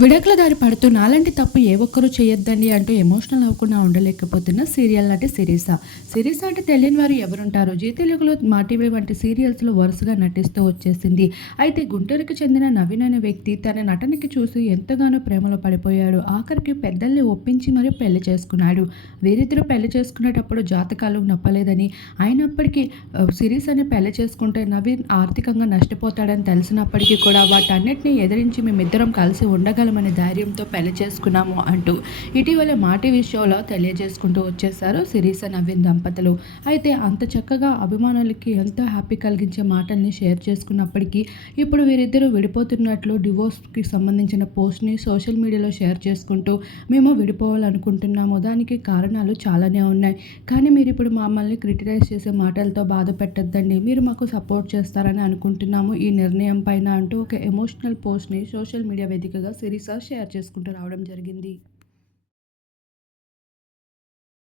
విడాకుల దారి పడుతూ నాలాంటి తప్పు ఏ ఒక్కరూ చేయొద్దండి అంటూ ఎమోషనల్ అవ్వకుండా ఉండలేకపోతున్న సీరియల్ నటి సిరీస సిరీస అంటే తెలియని వారు ఎవరుంటారు జీ తెలుగులో మా టీవీ వంటి సీరియల్స్లో వరుసగా నటిస్తూ వచ్చేసింది. అయితే గుంటూరుకు చెందిన నవీన్ అనే వ్యక్తి తన నటనకి చూసి ఎంతగానో ప్రేమలో పడిపోయాడు. ఆఖరికి పెద్దల్ని ఒప్పించి మరీ పెళ్ళి చేసుకున్నాడు. వీరిద్దరూ పెళ్ళి చేసుకునేటప్పుడు జాతకాలు నప్పలేదని. అయినప్పటికీ సిరీస్ అని పెళ్ళి చేసుకుంటే నవీన్ ఆర్థికంగా నష్టపోతాడని తెలిసినప్పటికీ కూడా వాటన్నిటిని ఎదిరించి మేమిద్దరం కలిసి ఉండగా ఉండగలమనే ధైర్యంతో పెళ్ళి చేసుకున్నాము అంటూ ఇటీవల మా షోలో తెలియజేసుకుంటూ వచ్చేసారు సిరీస నవీన్ దంపతులు. అయితే అంత చక్కగా అభిమానులకి ఎంతో హ్యాపీ కలిగించే మాటల్ని షేర్ చేసుకున్నప్పటికీ ఇప్పుడు వీరిద్దరూ విడిపోతున్నట్లు డివోర్స్కి సంబంధించిన పోస్ట్ని సోషల్ మీడియాలో షేర్ చేసుకుంటూ మేము విడిపోవాలనుకుంటున్నాము. దానికి కారణాలు చాలానే ఉన్నాయి. కానీ మీరు ఇప్పుడు మమ్మల్ని క్రిటిసైజ్ చేసే మాటలతో బాధ పెట్టద్దండి. మీరు మాకు సపోర్ట్ చేస్తారని అనుకుంటున్నాము ఈ నిర్ణయం పైన అంటూ ఒక ఎమోషనల్ పోస్ట్ని సోషల్ మీడియా వేదికగా సిరీసా షేర్ చేసుకుంటూ రావడం జరిగింది.